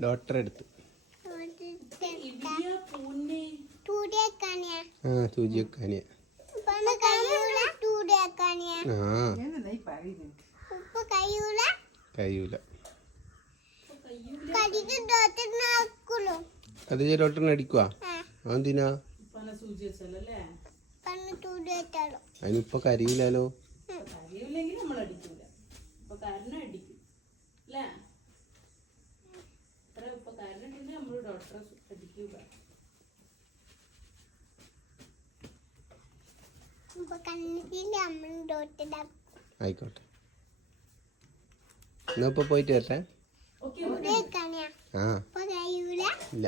doctor എടുത്ത് സൂചി വെക്കാനിയ കഴിയൂല അത് ഡോക്ടറിനെ അടിക്കുവാ എന്തിനാ അതിനിപ്പൊ കരിയില്ലാലോ ആയിക്കോട്ടെ എന്നാ ഇപ്പൊ പോയിട്ട് വരട്ടെ ആ ഇല്ല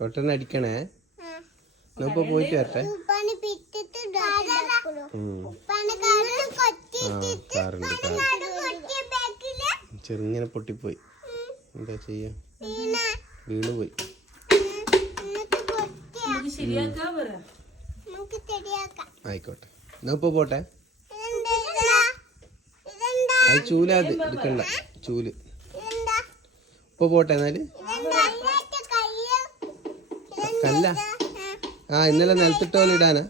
ഡോക്ടറിനെ അടിക്കണേ എന്നാ ഇപ്പൊ പോയിട്ട് വരട്ടെ ചെറുങ്ങനെ പൊട്ടിപ്പോയി എന്താ ചെയ്യാ വീണുപോയി ആയിക്കോട്ടെ എന്നാ ഇപ്പൊ പോട്ടെ അത് ചൂല അത് എടുക്കണ്ട ചൂല് ഇപ്പൊ പോട്ടെ എന്നാല് കല്ല ആ ഇന്നലെ നിലത്തിട്ടോലെ ഇടാനാ